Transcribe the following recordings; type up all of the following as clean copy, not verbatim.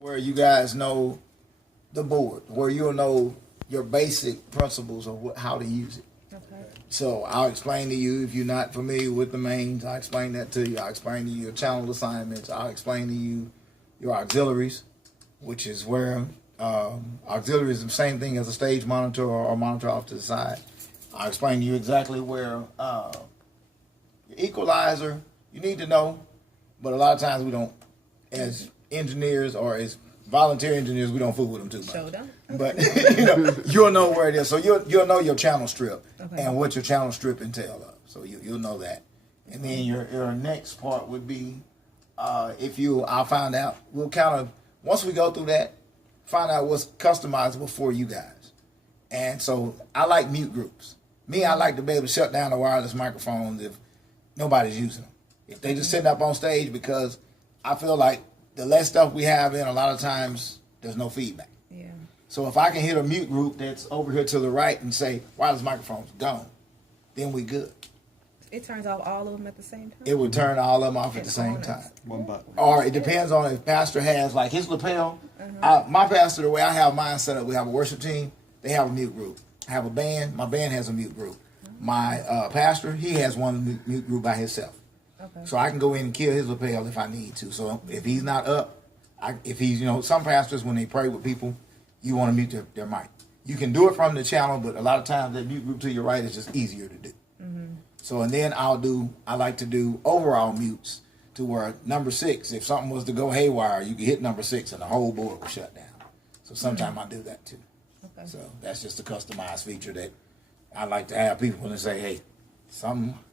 where you guys know the board, where you'll know your basic principles of how to use it. Okay. So I'll explain to you, if you're not familiar with the mains, I'll explain that to you. I'll explain to you your channel assignments. I'll explain to you your auxiliaries, which is where auxiliary is the same thing as a stage monitor or monitor off to the side. I'll explain to you exactly where your equalizer, you need to know, but a lot of times we don't, as engineers or as volunteer engineers, we don't fool with them too much. Sure don't. But you'll know where it is. So you'll know your channel strip and what your channel strip entail of. So you'll know that. And then your next part would be I'll find out. We'll kind of, once we go through that, find out what's customizable for you guys. And so I like mute groups. Me, I like to be able to shut down the wireless microphones if nobody's using them. If they just sitting up on stage, because I feel like the less stuff we have in, a lot of times there's no feedback. Yeah. So if I can hit a mute group that's over here to the right and say wireless microphone's gone, then we good. It turns off all of them at the same time? It would turn all of them off at the same time. One button. Or it depends on if pastor has, like his lapel. My pastor, the way I have mine set up, we have a worship team, they have a mute group. I have a band, my band has a mute group. My pastor, he has one mute group by himself. Okay. So I can go in and kill his lapel if I need to. So if he's not up, if he's, some pastors, when they pray with people, you want to mute their mic. You can do it from the channel, but a lot of times that mute group to your right is just easier to do. So, and then I like to do overall mutes to where number 6, if something was to go haywire, you can hit number 6 and the whole board will shut down. So sometimes I do that too. Okay. So that's just a customized feature that I like to have people when they say, hey,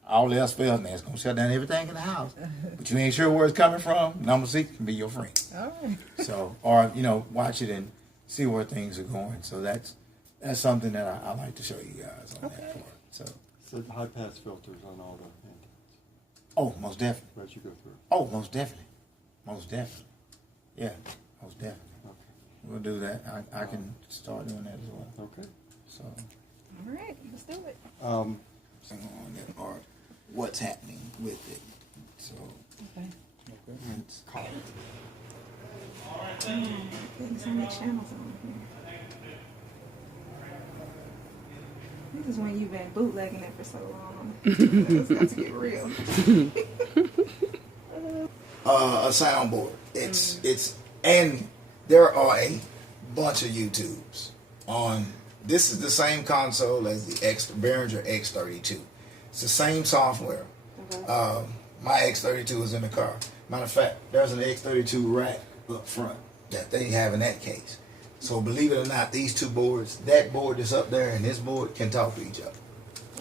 all else fails, man, it's going to shut down everything in the house. But you ain't sure where it's coming from, number 6 can be your friend. All right. So, or, watch it and see where things are going. So that's something that I like to show you guys on that part. So high pass filters on all the antennas. Oh, most definitely. As you go through. Oh, most definitely. Most definitely. Yeah, most definitely. Okay. We'll do that. I can start doing that as well. Okay. So, All right, let's do it. on that part, what's happening with it. So, Okay. it's called. Getting so many channels on here. This is when you've been bootlegging it for so long. It's got to get real. A soundboard. It's and there are a bunch of YouTubes on. This is the same console as the Behringer X32. It's the same software. Okay. My X32 is in the car. Matter of fact, there's an X32 rack up front that they have in that case. So believe it or not, these two boards, that board that's up there and this board, can talk to each other.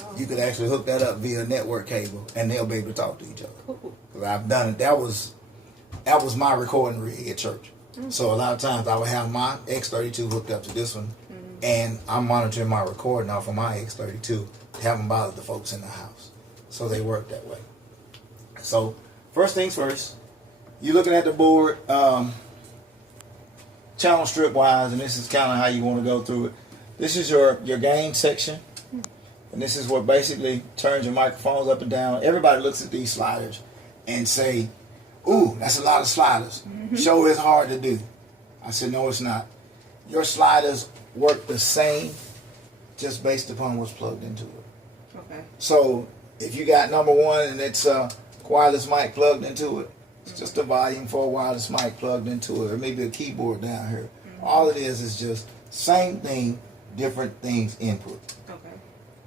Oh. You could actually hook that up via network cable, and they'll be able to talk to each other. Cool. 'Cause I've done it. That was my recording rig at church. So a lot of times I would have my X32 hooked up to this one, and I'm monitoring my recording off of my X32. Haven't bothered the folks in the house, so they work that way. So first things first, you're looking at the board. Channel strip wise, and this is kind of how you want to go through it. This is your gain section, and this is what basically turns your microphones up and down. Everybody looks at these sliders and say, ooh, that's a lot of sliders. Sure, it's hard to do. I said, no, it's not. Your sliders work the same just based upon what's plugged into it. Okay. So if you got number 1 and it's a wireless mic plugged into it, it's just a volume for a wireless mic plugged into it, or maybe a keyboard down here. All it is just same thing, different things input. Okay.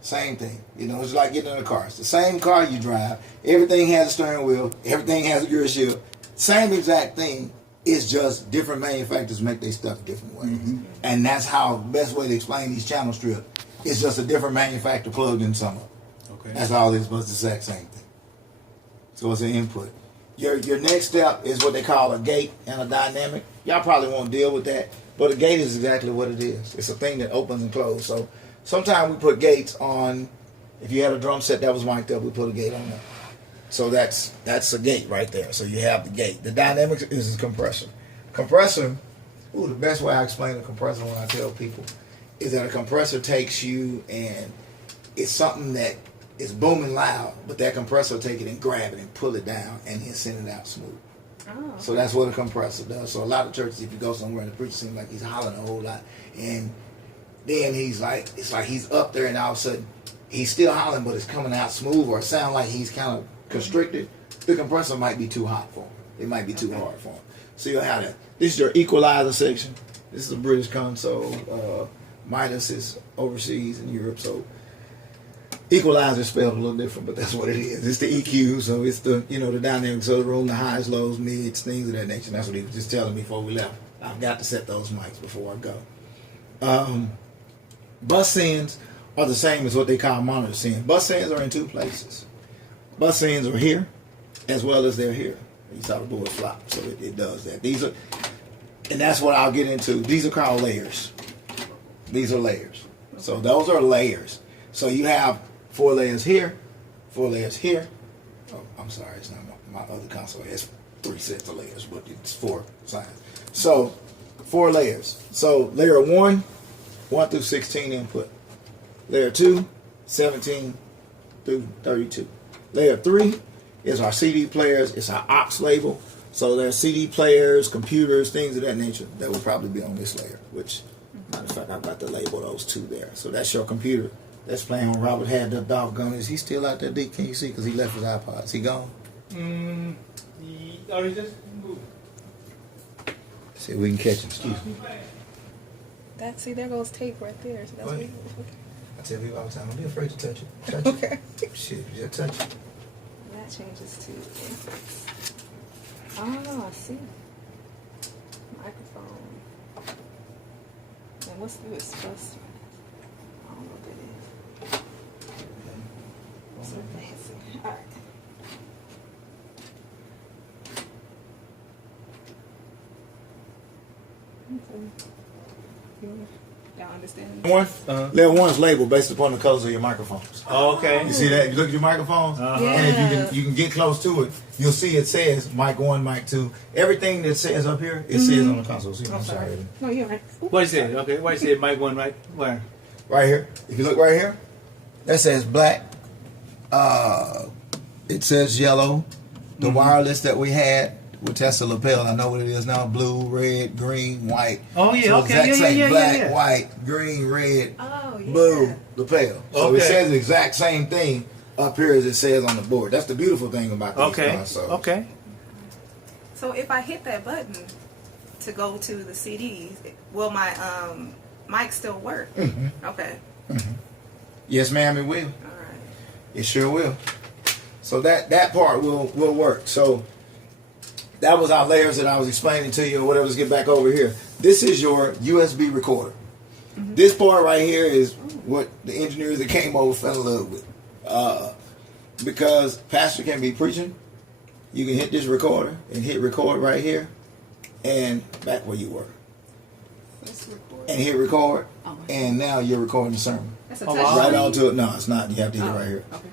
Same thing. It's like getting in a car. It's the same car you drive. Everything has a steering wheel. Everything has a gear shift. Same exact thing. It's just different manufacturers make their stuff different ways. And that's how the best way to explain these channel strips. It's just a different manufacturer plugged in some of them. Okay. That's all it is, but it's the exact same thing. So it's an input. Your next step is what they call a gate and a dynamic. Y'all probably won't deal with that, but a gate is exactly what it is. It's a thing that opens and closes. So sometimes we put gates on. If you had a drum set that was mic'd up, we put a gate on there. So that's a gate right there. So you have the gate. The dynamic is a compressor. Compressor, the best way I explain a compressor when I tell people is that a compressor takes you and it's something that is booming loud, but that compressor will take it and grab it and pull it down and then send it out smooth. Oh. So that's what a compressor does. So a lot of churches, if you go somewhere and the preacher seems like he's hollering a whole lot, and then he's like, it's like he's up there and all of a sudden he's still hollering, but it's coming out smooth, or it sounds like he's kind of constricted. The compressor might be too hot for him. It might be too hard for him. So you'll have that. This is your equalizer section. This is a British console. Midas is overseas in Europe, so equalizer is spelled a little different, but that's what it is. It's the EQ, so it's the the dynamics of the room, the highs, lows, mids, things of that nature. That's what he was just telling me before we left. I've got to set those mics before I go. Bus sends are the same as what they call monitor sends. Bus sends are in two places. Bus sends are here, as well as they're here. You saw the board flop, so it does that. And that's what I'll get into. These are called layers. These are layers. So those are layers. So you have 4 layers here, 4 layers here. Oh, I'm sorry, it's not my other console. It's 3 sets of layers, but it's 4 sides. So 4 layers. So layer 1 through 16 input. Layer 2, 17 through 32. Layer 3 is our CD players. It's our aux label. So there's CD players, computers, things of that nature that will probably be on this layer, which, matter of fact, I've got to label those 2 there. So that's your computer that's playing when Robert had the doggone. Is he still out there deep? Can you see? Because he left his iPod. Is he gone? He just moved. See if we can catch him. Excuse me. See, there goes tape right there. So that's What? okay. I tell people all the time, don't be afraid to touch it. Touch Okay. it. Shit, you just touch it. That changes too. Oh, I see. Microphone. And what's this? I don't know what that is. So fancy. All right. Y'all understand? Layer 1 is labeled based upon the colors of your microphones. Oh, okay. You see that? You look at your microphones, Uh-huh. and if you can get close to it, you'll see it says mic 1, mic 2. Everything that says up here, it says on the console. See, I'm sorry. No, you're right. What is it? Okay, what is it? Mic 1, right? Where? Right here. If you look right here, that says black. It says yellow. The wireless that we had with Tesla lapel, I know what it is now. Blue, red, green, white. Oh, yeah, so okay. exact same. Yeah. Black, white, green, red, Oh, yeah. blue, lapel. So it Okay. says the exact same thing up here as it says on the board. That's the beautiful thing about these Okay. consoles. Okay. So if I hit that button to go to the CDs, will my mic still work? Okay. Yes, ma'am, it will. All right. It sure will. So that part will work. So that was our layers that I was explaining to you or whatever. Let's get back over here. This is your USB recorder. This part right here is what the engineers that came over fell in love with. Because pastor can be preaching, you can hit this recorder and hit record right here and back where you were. Let's record. And hit record, Oh, and now you're recording the sermon. That's a Oh, touch wow. Right screen? onto it. No, it's not. You have to hit it right here. Okay.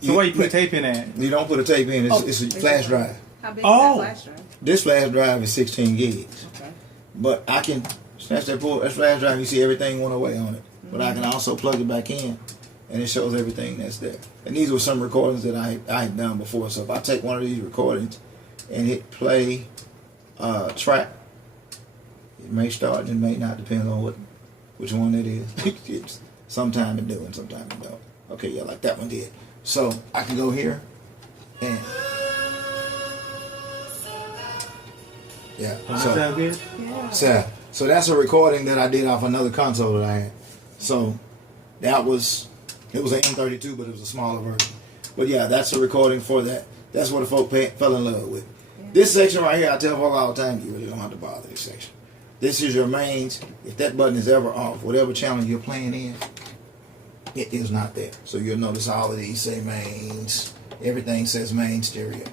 So where you put tape in at? You don't put a tape in. It's a flash drive. How big Oh. is that flash drive? This flash drive is 16 gigs. Okay. But I can snatch that flash drive. You see everything went away on it. But I can also plug it back in, and it shows everything that's there. And these were some recordings that I had done before. So if I take one of these recordings and hit play track, it may start and it may not, depending on which one it is. It's, sometime it do and sometime it don't. Okay, yeah, like that one did. So I can go here and yeah. Is that good? Yeah. So that's a recording that I did off another console that I had. So it was an M32, but it was a smaller version. But yeah, that's a recording for that. That's what the folk fell in love with. Yeah. This section right here, I tell folk all the time, you really don't have to bother this section. This is your mains. If that button is ever off, whatever channel you're playing in, it is not there. So you'll notice all of these say mains. Everything says main stereo.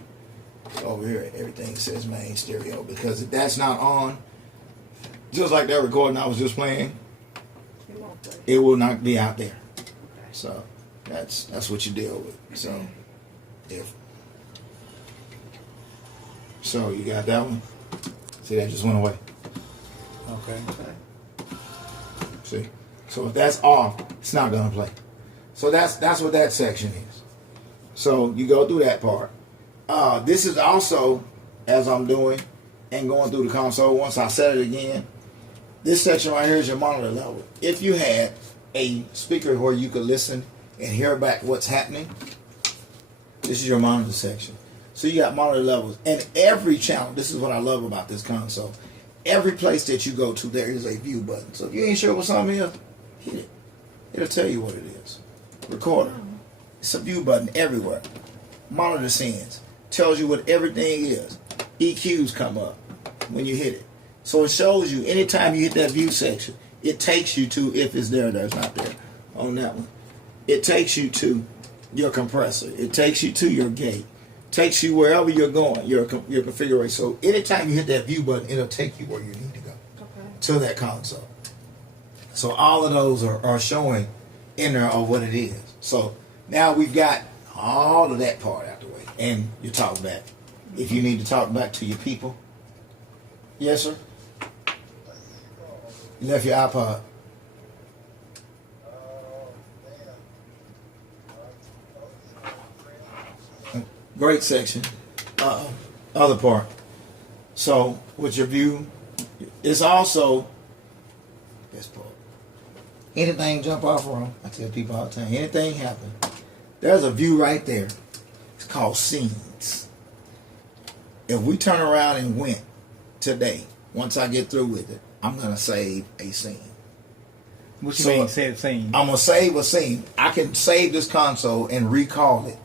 Over here, everything says main stereo, because if that's not on, just like that recording I was just playing, It won't play. it will not be out there. So that's what you deal with. So you got that one. See, that just went away. Okay. See, so if that's off, it's not gonna play. So that's what that section is. So you go through that part. This is also as I'm doing and going through the console. Once I set it again, this section right here is your monitor level. If you had a speaker where you could listen and hear back what's happening, this is your monitor section. So you got monitor levels. And every channel, this is what I love about this console, every place that you go to, there is a view button. So if you ain't sure what something is, hit it. It'll tell you what it is. Recorder. It's a view button everywhere. Monitor scenes. Tells you what everything is. EQs come up when you hit it. So it shows you anytime you hit that view section, it takes you to, if it's there, there's not there on that one. It takes you to your compressor. It takes you to your gate. Takes you wherever you're going, your configuration. So anytime you hit that view button, it'll take you where you need to go, to that console. So all of those are showing in there of what it is. So now we've got all of that part out the way. And you talk back. If you need to talk back to your people. Yes, sir? You left your iPod. Great section. Other part. So with your view, it's also this part. Anything jump off wrong, I tell people all the time, anything happen, there's a view right there. It's called scenes. If we turn around and went today, once I get through with it, I'm going to save a scene. What you mean, save a scene? I'm going to save a scene. I can save this console and recall it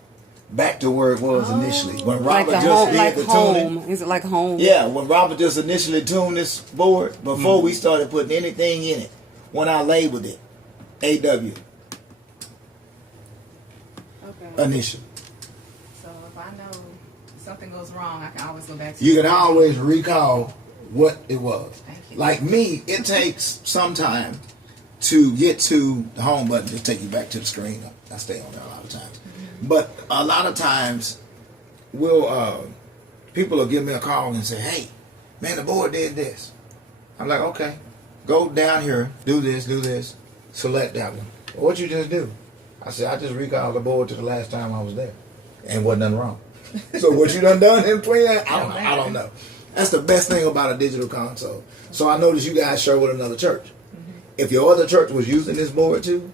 back to where it was initially. When Robert like just did like the home. tuning. Is it like home? Yeah, when Robert just initially tuned this board, before we started putting anything in it, when I labeled it, AW. Okay. Initial. So if I know something goes wrong, I can always go back to You can always recall what it was. Thank you. Like me, it takes some time to get to the home button to take you back to the screen. I stay on there a lot of times. But a lot of times, people will give me a call and say, hey, man, the board did this. I'm like, okay, go down here, do this, select that one. Well, what you just do? I said, I just recalled the board to the last time I was there. And wasn't nothing wrong. So what you done in between that? I don't know. That's the best thing about a digital console. So I noticed you guys share with another church. If your other church was using this board too,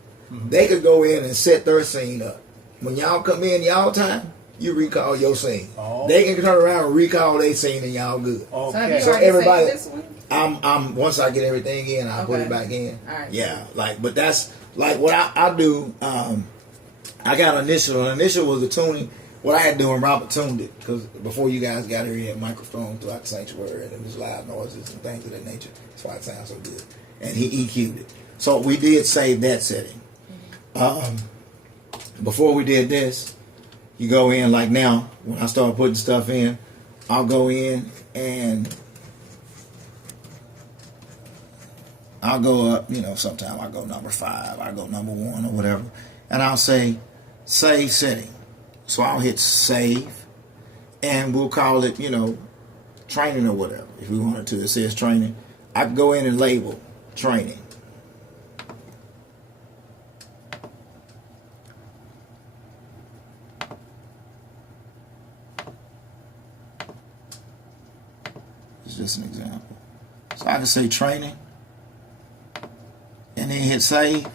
they could go in and set their scene up. When y'all come in y'all time, you recall your scene. Oh. They can turn around and recall their scene and y'all good. Okay. So already everybody, saved this one? I'm once I get everything in, I'll put it Okay. back in. All right. Yeah, but that's like what I do. I got initial. Initial was the tuning. What I had to do when Robert tuned it, because before you guys got here, he had a microphone throughout the sanctuary, and it was loud noises and things of that nature. That's why it sounds so good. And he EQ'd it. So we did save that setting. Before we did this, you go in like now, when I start putting stuff in, I'll go in and I'll go up, sometime I go number 5, I go number 1 or whatever, and I'll say save setting. So I'll hit save, and we'll call it, training or whatever. If we wanted to, it says training. I can go in and label training. It's just an example. So I can say training, and then hit save.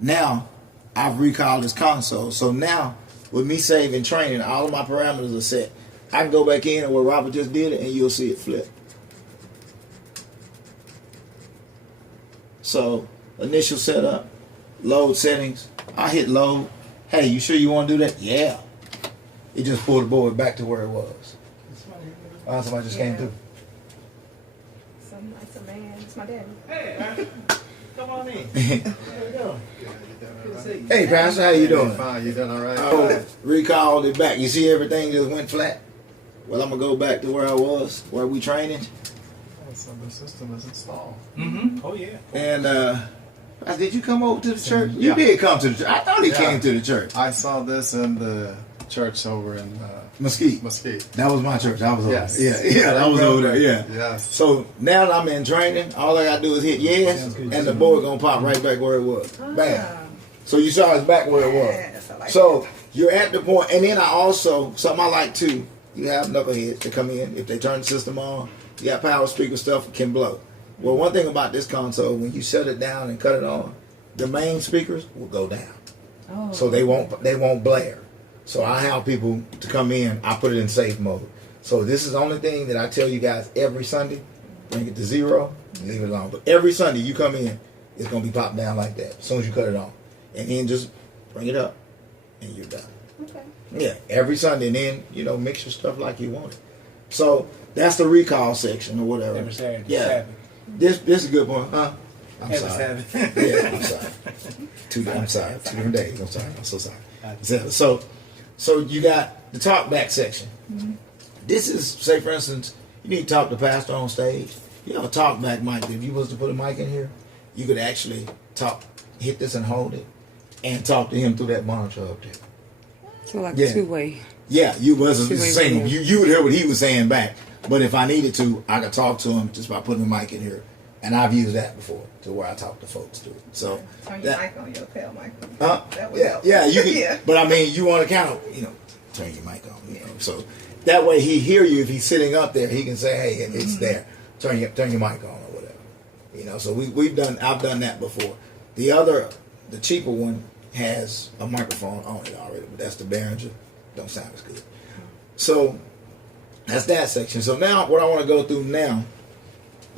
Now I've recalled this console. So now with me saving training, all of my parameters are set. I can go back in where Robert just did it, and you'll see it flip. So initial setup, load settings. I hit load. Hey, you sure you want to do that? Yeah. It just pulled the board back to where it was. Somebody just came through. It's a man. It's my daddy. Hey, man. Come on in. Hey, Pastor, how you doing? Fine, you doing all right? I recalled it back. You see everything just went flat? Well, I'm going to go back to where I was, where we training. So the system is installed. Mm-hmm. Oh, yeah. And did you come over to the church? Yeah. You did come to the church. I thought he Yeah. came to the church. I saw this in the church over in Mesquite. Mesquite. That was my church. I was Yes. over there. Yeah, that was over there. Yeah. Yes. So now that I'm in training, all I got to do is hit yes, Sounds good. and the board going to pop right back where it was. Bam. Ah, So you saw it's back where it was. yes, I like So you're at the point, and then I also, something I like too, You have knuckleheads that come in. If they turn the system on, you got power speaker stuff can blow. Well, one thing about this console, when you shut it down and cut it on, the main speakers will go down. Oh. So they won't blare. So I have people to come in, I put it in safe mode. So this is the only thing that I tell you guys every Sunday, bring it to 0, leave it alone. But every Sunday you come in, it's going to be popped down like that as soon as you cut it on. And then just bring it up and you're done. Okay. Yeah, every Sunday, and then, mix your stuff like you want it. So that's the recall section or whatever. Every Saturday. Yeah. Saturday. This is a good one, huh? I'm Every sorry. Saturday. Yeah, I'm sorry. I'm sorry. 2 different days. I'm sorry. I'm so sorry. So you got the talk back section. Mm-hmm. This is, say for instance, you need to talk to pastor on stage. You have a talk back mic. If you was to put a mic in here, you could actually hit this and hold it, and talk to him through that monitor up there. So like Yeah. two-way. Yeah, you wasn't Two-way saying radio. you would hear what he was saying back. But if I needed to, I could talk to him just by putting the mic in here. And I've used that before to where I talk to folks through it. So Turn your mic on, your tail mic. That would yeah, help. yeah, you can, Yeah. but I mean you want to kind of, turn your mic on, So that way he hear you if he's sitting up there, he can say, "Hey, it's there. Turn your mic on or whatever." So I've done that before. The cheaper one has a microphone on it already, but that's the Behringer. Don't sound as good. So that's that section. So now what I want to go through now,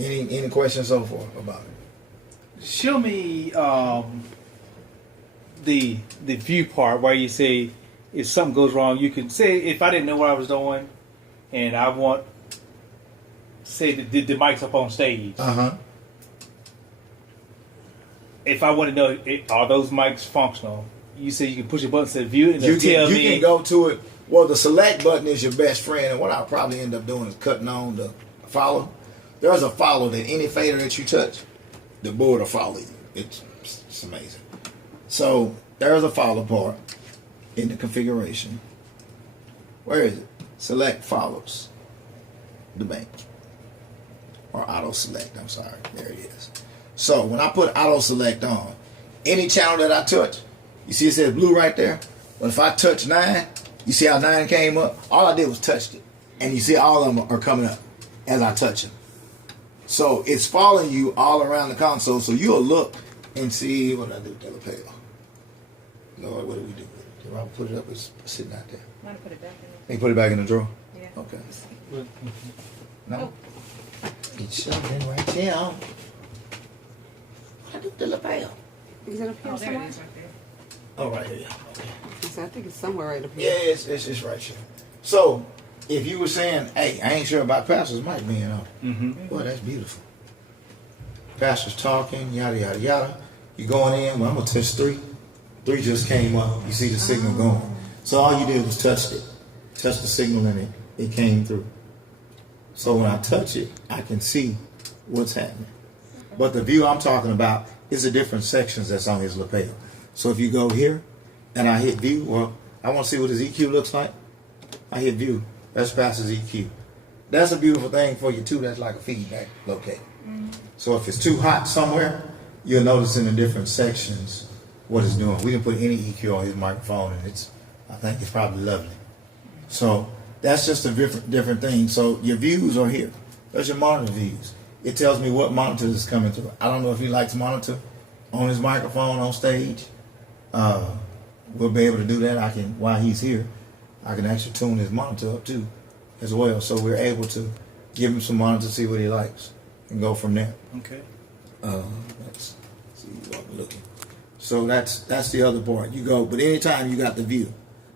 any questions so far about it? Show me the view part where you say if something goes wrong, you can say if I didn't know what I was doing, and I want say the mic's up on stage. If I want to know are those mics functional, you say you can push a button to view it and it'll tell me. You can go to it. Well, the select button is your best friend, and what I'll probably end up doing is cutting on the follow. There's a follow that any fader that you touch, the board will follow you. It's amazing. So there's a follow part in the configuration. Where is it? Select follows the bank. Or auto select, I'm sorry. There it is. So when I put auto select on, any channel that I touch, you see it says blue right there? But if I touch 9, you see how 9 came up? All I did was touched it. And you see all of them are coming up as I touch them. So it's following you all around the console. So you'll look and see, what did I do with the lapel? Lord, what did we do with it? Did Robert put it up? It's sitting out there. Might put it back in He put it back in the drawer? there. Yeah. Okay. Oh. No? It's something right there. What did I do with the lapel? Is it up here Oh, there somewhere? it is right there. Oh, right here. Okay. I think it's somewhere right up Yeah, here. it's right here. So, if you were saying, hey, I ain't sure about pastor's mic being on. Mm-hmm. Boy, that's beautiful. Pastor's talking, yada, yada, yada. You going in, well, I'm going to touch 3. 3 just came up. You see the signal going. So all you did was touch it. Touch the signal and it came through. So when I touch it, I can see what's happening. But the view I'm talking about is the different sections that's on his lapel. So if you go here and I hit view, well, I want to see what his EQ looks like. I hit view. That's pastor's EQ. That's a beautiful thing for you too. That's like a feedback locator. So if it's too hot somewhere, you'll notice in the different sections what it's doing. We didn't put any EQ on his microphone, and I think it's probably lovely. So that's just a different thing. So your views are here. There's your monitor views. It tells me what monitor is coming through. I don't know if he likes monitor on his microphone on stage. We'll be able to do that. While he's here, I can actually tune his monitor up too, as well. So we're able to give him some monitor, see what he likes, and go from there. Okay. Let's see what I'm looking. So that's the other part. You go, but anytime you got the view,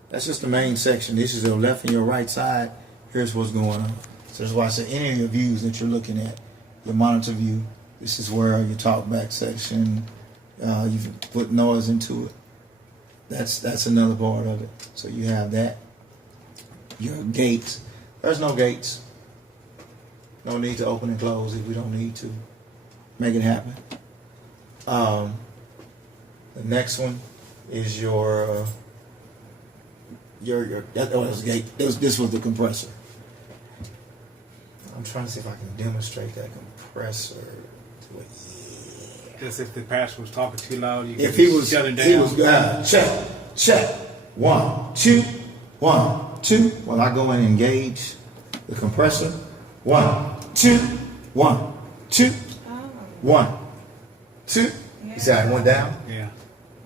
that's just the main section. This is your left and your right side. Here's what's going on. So that's why I said any of your views that you're looking at, your monitor view. This is where your talkback section. You can put noise into it. That's another part of it. So you have that. Your gates. There's no gates. No need to open and close if we don't need to. Make it happen. The next one is your that was gate. This was the compressor. I'm trying to see if I can demonstrate that compressor to it. Yeah. Just if the pastor was talking too loud, you If can he was shut him down. he was check 1 2 1 1, 2. Well, I go and engage the compressor. 1, 2, 1, 2, 1, 2. You see how it went down? Yeah.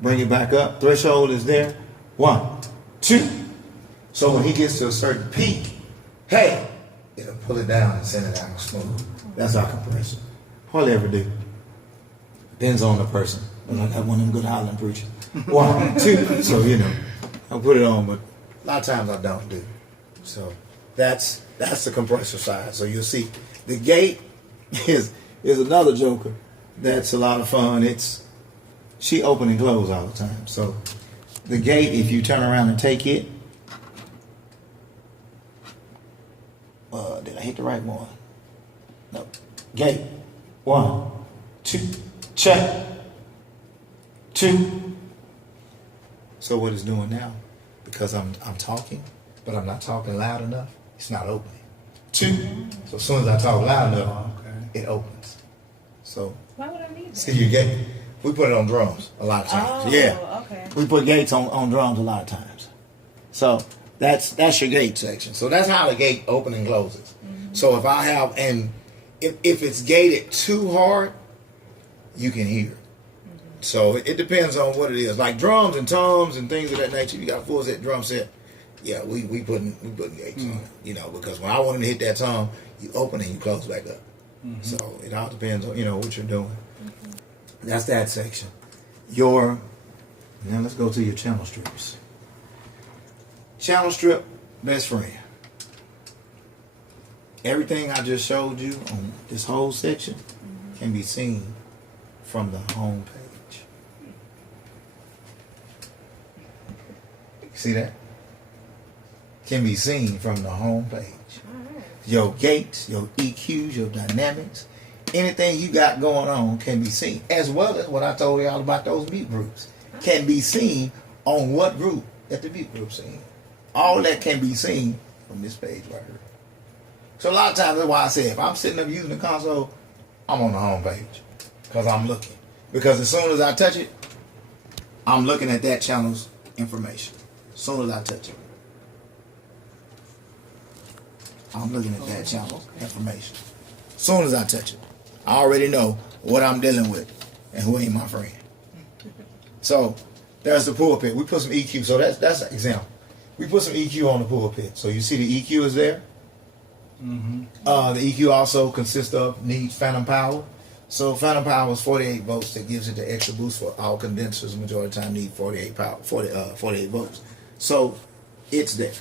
Bring it back up. Threshold is there. 1, 2. So when he gets to a certain peak, hey, it'll pull it down and send it out smooth. That's our compressor. Hardly ever do. Depends on the person. But I got one of them good hollering preachers. 1, 2. So I'll put it on, but a lot of times I don't do. So that's the compressor side. So you'll see the gate is another joker. That's a lot of fun. She open and close all the time. So the gate, if you turn around and take it, did I hit the right one? No. Gate. 1, 2. Check. 2. So what it's doing now, because I'm talking, but I'm not talking loud enough, it's not opening. 2. So as soon as I talk loud enough, it opens. So Why would I need that? see your gate. We put it on drums a lot of times. Oh, Yeah. okay. We put gates on drums a lot of times. So that's your gate section. So that's how the gate opens and closes. So if I have, and if it's gated too hard, you can hear it. So it depends on what it is. Like drums and toms and things of that nature. You got a full set drum set. Yeah, we putting gates on it. Because when I want to hit that tom, you open and you close back up. So it all depends on what you're doing. That's that section. Now let's go to your channel strips. Channel strip, best friend. Everything I just showed you on this whole section can be seen from the home page. See that? Can be seen from the home page. Your gates, your EQs, your dynamics, anything you got going on can be seen, as well as what I told y'all about those mute groups. Can be seen on what group that the mute group's in. All that can be seen from this page right here. So a lot of times that's why I say if I'm sitting up using the console, I'm on the home page because I'm looking. Because as soon as I touch it, I'm looking at that channel's information. As soon as I touch it, I'm looking at that channel's information. As soon as I touch it, I already know what I'm dealing with and who ain't my friend. So there's the pulpit. We put some EQ. So that's an example. We put some EQ on the pulpit. So you see the EQ is there. The EQ also consists of needs phantom power. So phantom power is 48 volts that gives it the extra boost for all condensers. The majority of the time need 48 volts. So it's there.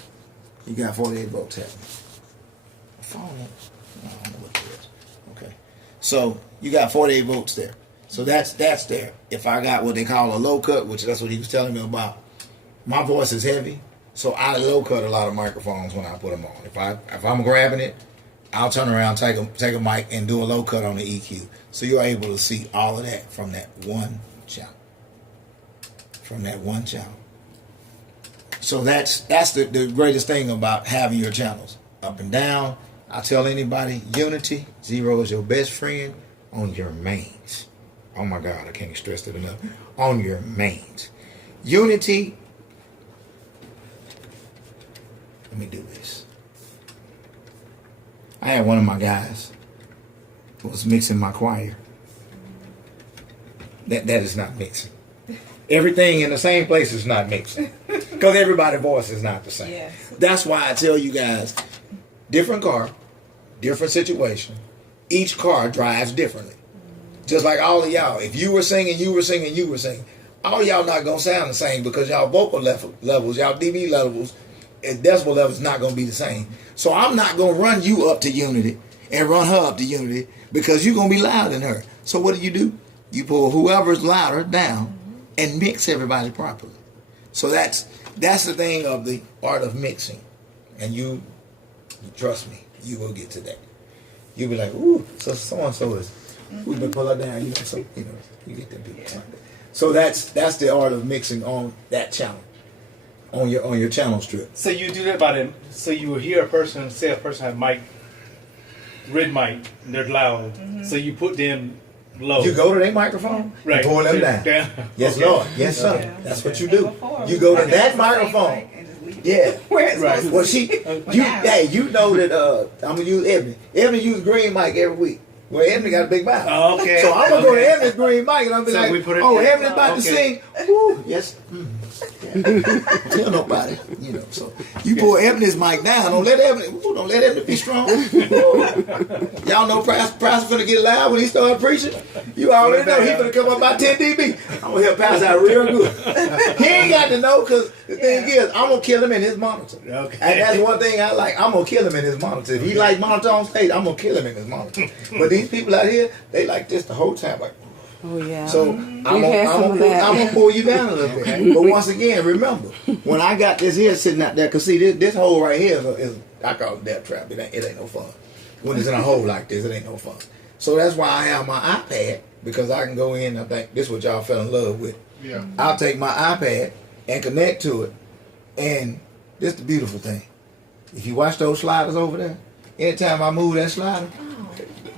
You got 48 volts happening. Phone? No, I don't know what it is. Okay. So you got 48 volts there. So that's there. If I got what they call a low cut, which that's what he was telling me about, my voice is heavy. So I low cut a lot of microphones when I put them on. If I'm grabbing it, I'll turn around, take a mic, and do a low cut on the EQ. So you're able to see all of that from that one channel. So that's the greatest thing about having your channels up and down. I tell anybody, unity, 0 is your best friend on your mains. Oh my God, I can't stress it enough. On your mains. Unity. Let me do this. I had one of my guys who was mixing my choir. That is not mixing. Everything in the same place is not mixing. Because everybody's voice is not the same. Yes. That's why I tell you guys, different car, different situation. Each car drives differently. Just like all of y'all. If you were singing, all y'all not going to sound the same because y'all vocal levels, y'all dB levels, and decibel levels not going to be the same. So I'm not going to run you up to unity and run her up to unity because you're going to be louder than her. So what do? You pull whoever's louder down and mix everybody properly. So that's the thing of the art of mixing. And you trust me, you will get to that. You'll be like, ooh, so-and-so is, we been pull her down, you get them people. Yeah. So that's the art of mixing on that channel. On your channel strip. So you do that by them. So you will hear a person have mic, red mic, and they're loud. So you put them low. You go to their microphone, right? Pull them down. Yes, okay. Lord. Yes, sir. Yeah. That's what you do. You go to that microphone. Yeah. where it's Right. supposed Well, to be. you know that I'm gonna use Ebony. Ebony uses green mic every week. Well, Ebony got a big mouth. Oh, okay. So I'm gonna go to Ebony's green mic and I'm be So like, we put it "Oh, there. Ebony's about to sing." Woo, yes. Yeah. Don't tell nobody, you know. So you pull Ebony's mic down. Don't let Ebony be strong. Y'all know Price finna get loud when he start preaching. You already know he finna come up by 10 dB. I'm gonna help Pastor out real good. He ain't got to know because the thing is, I'm gonna kill him in his monitor. Okay. And that's one thing I like. I'm gonna kill him in his monitor. If he like monitor on stage, I'm gonna kill him in his monitor. But these people out here, they like this the whole time. Like, Oh yeah. so I'm gonna pull you down a little bit. But once again, remember, when I got this here sitting out there, cause see this hole right here is I call it death trap. It ain't no fun. When it's in a hole like this, it ain't no fun. So that's why I have my iPad, because I can go in. I think this is what y'all fell in love with. Yeah. I'll take my iPad and connect to it, and this is the beautiful thing. If you watch those sliders over there, anytime I move that slider,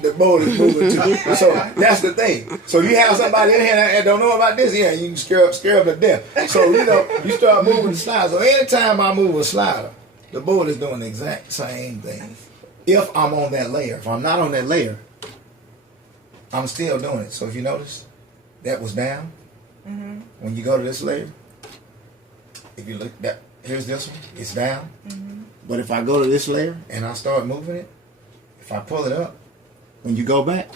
the board is moving too. So that's the thing. So you have somebody in here that don't know about this, yeah, you can scare up to death. So you start moving the slider. So anytime I move a slider, the board is doing the exact same thing. If I'm on that layer, if I'm not on that layer, I'm still doing it. So if you notice, that was down. Mm-hmm. When you go to this layer, if you look here's this one, it's down. Mm-hmm. But if I go to this layer and I start moving it, if I pull it up, when you go back,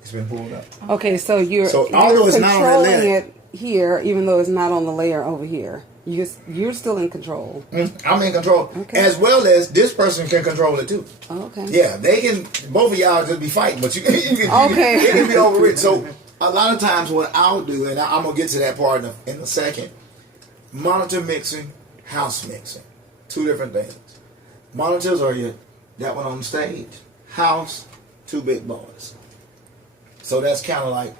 it's been pulled up. Okay, so you're although it's not on that controlling layer, it here, even though it's not on the layer over here. You're still in control. I'm in control. Okay. As well as this person can control it too. Oh, okay. Yeah, they can. Both of y'all just be fighting, but you can Okay. it can be overridden. So a lot of times, what I'll do, and I'm gonna get to that part in a second. Monitor mixing, house mixing, two different things. Monitors are that one on the stage. House, two big boys. So that's kind of like,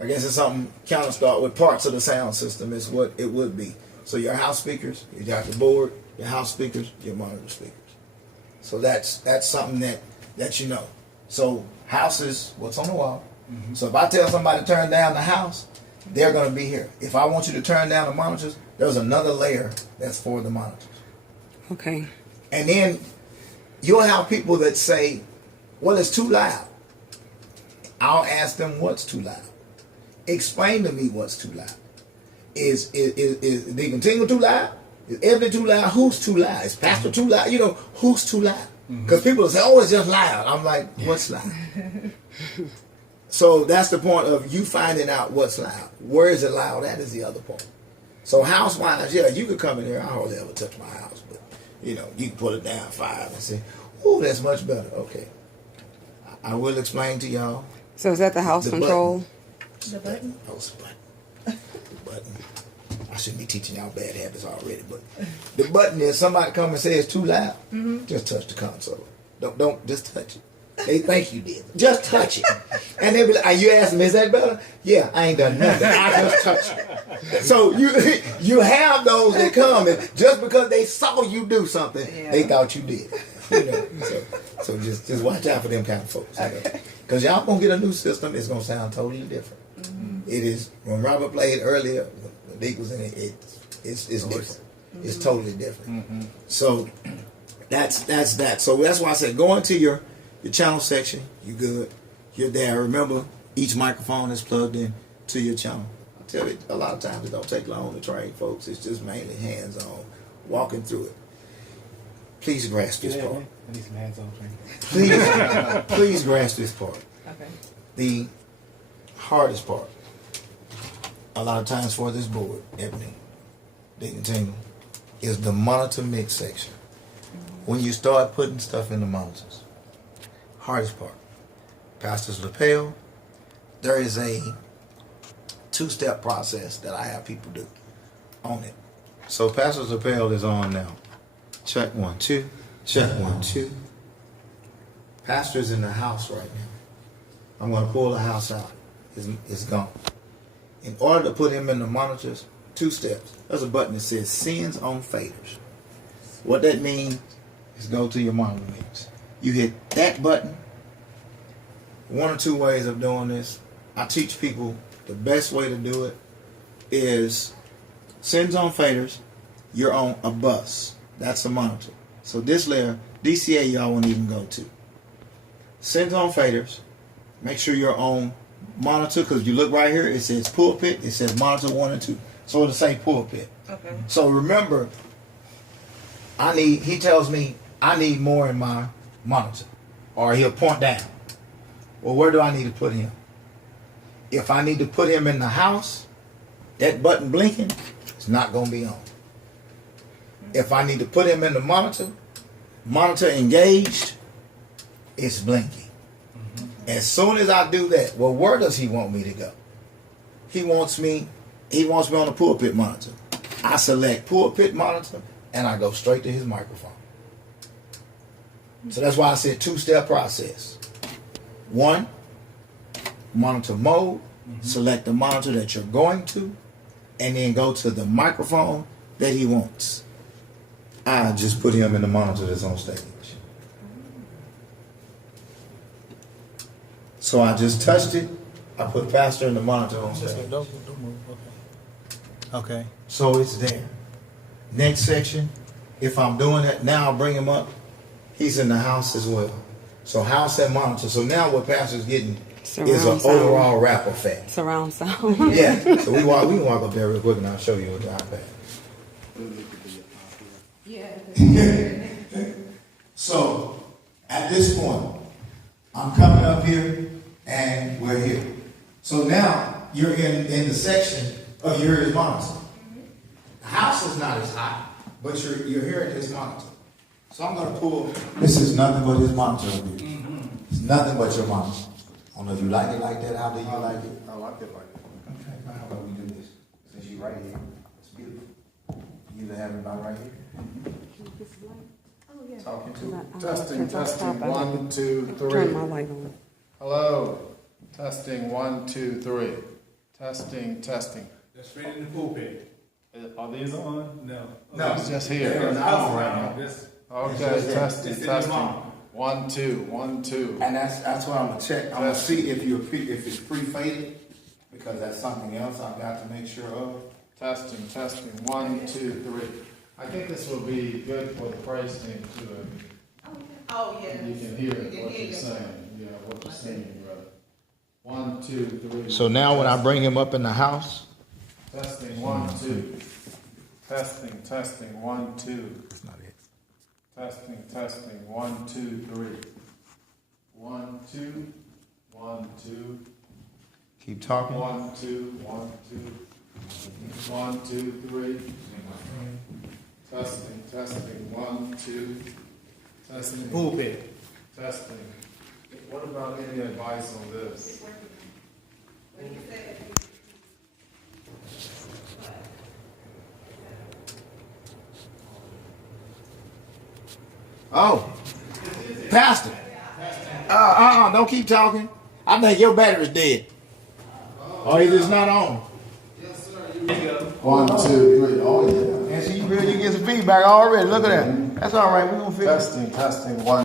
I guess it's something kind of start with parts of the sound system is what it would be. So your house speakers, you got the board, your house speakers, your monitor speakers. So that's something that you know. So house is what's on the wall. Mm-hmm. So if I tell somebody to turn down the house, they're going to be here. If I want you to turn down the monitors, there's another layer that's for the monitors. Okay. And then you'll have people that say, well, it's too loud. I'll ask them what's too loud. Explain to me what's too loud. Is the continual too loud? Is Ebony too loud? Who's too loud? Is Pastor too loud? Who's too loud? Because people say, oh, it's just loud. I'm like, what's loud? So that's the point of you finding out what's loud. Where is it loud? That is the other point. So house-wise, yeah, you could come in here. I hardly ever touch my house, but you can put it down 5 and say, oh, that's much better. Okay. I will explain to y'all. So is that the house The control? The button? Oh, it's a button. The button. I shouldn't be teaching y'all bad habits already, but the button is somebody come and say it's too loud. Mm-hmm. Just touch the console. Don't just touch it. They think you did. Just touch it. And they'll be like, you ask them, is that better? Yeah, I ain't done nothing. I just touched it. So you have those that come and just because they saw you do something, they thought you did. So just watch out for them kind of folks. Because y'all gonna get a new system, it's gonna sound totally different. Mm-hmm. It is when Robert played earlier, when Dick was in it, it's different. Mm-hmm. It's totally different. Mm-hmm. So that's that. So that's why I said go into your channel section, you good. You're there. Remember, each microphone is plugged in to your channel. I tell you, a lot of times it don't take long to train folks. It's just mainly hands-on, walking through it. Please grasp this part. I need some hands-on training. Please grasp this part. Okay. The hardest part, a lot of times for this board, Ebony, they continue, is the monitor mix section. When you start putting stuff in the monitors, hardest part. Pastor's lapel, there is a 2-step process that I have people do on it. So Pastor's lapel is on now. Check 1, 2. Check 1, 2. Pastor's in the house right now. I'm going to pull the house out. It's gone. In order to put him in the monitors, 2 steps. There's a button that says Sends on Faders. What that means is go to your monitor mix. You hit that button. 1 or 2 ways of doing this. I teach people the best way to do it is Sends on Faders. you're on a bus. That's a monitor. So this layer, DCA, y'all won't even go to. Send on faders. Make sure you're on monitor, because you look right here, it says pulpit, it says monitor 1 and 2. So it'll say pulpit. Okay. So remember, he tells me I need more in my monitor, or he'll point down. Well, where do I need to put him? If I need to put him in the house, that button blinking, it's not going to be on. If I need to put him in the monitor engaged, it's blinking. As soon as I do that, well, where does he want me to go? He wants me on the pulpit monitor. I select pulpit monitor, and I go straight to his microphone. So that's why I said 2-step process. 1, monitor mode, select the monitor that you're going to, and then go to the microphone that he wants. I just put him in the monitor that's on stage. So I just touched it. I put pastor in the monitor on stage. Don't move. Okay. So it's there. Next section, if I'm doing that, now I'll bring him up. He's in the house as well. So house and monitor. So now what pastor's getting Surround is an sound. overall wrap effect. Surround sound. Yeah. So we can walk up there real quick and I'll show you with the iPad. So at this point, I'm coming up here and we're here. So now you're in the section of your his monitor. The house is not as high, but you're hearing his monitor. So I'm going to pull. This is nothing but his monitor over here. It's nothing but your monitor. I don't know if you like it like that. How do you like it? I like it like that. Okay, how about we do this? Since you're right here, it's beautiful. You either have it about right here. Talking to. Testing. 1, 2, 3. Turn my light on. Hello. Testing. 1, 2, 3. Testing. That's straight in the pulpit. Are these on? No. It's just They're here. not on right now. Okay. Testing. It's in the mom. 1, 2. 1, 2. And that's what I'm gonna check. I'm gonna see if it's pre-faded, because that's something else I've got to make sure of. Testing. 1, 2, 3. I think this will be good for the praise team too. Oh, yeah. You can hear what you're saying. Yeah, what you're saying, brother. 1, 2, 3. So now when I bring him up in the house, Testing. 1, 2. Testing. 1, 2. that's not it. Testing. 1, 2, 3. 1, 2. 1, 2. Keep talking. 1, 2. 1, 2. 1, 2, 3. Testing. 1, 2. Testing. Pulpit. Testing. What about any advice on this? Oh, Pastor. Don't keep talking. I think your battery's dead. Or it is not on. 1, 2, 3. Oh, yeah. And see, you get some feedback already. Look at that. That's all right. We're gonna fix it. Testing. 1.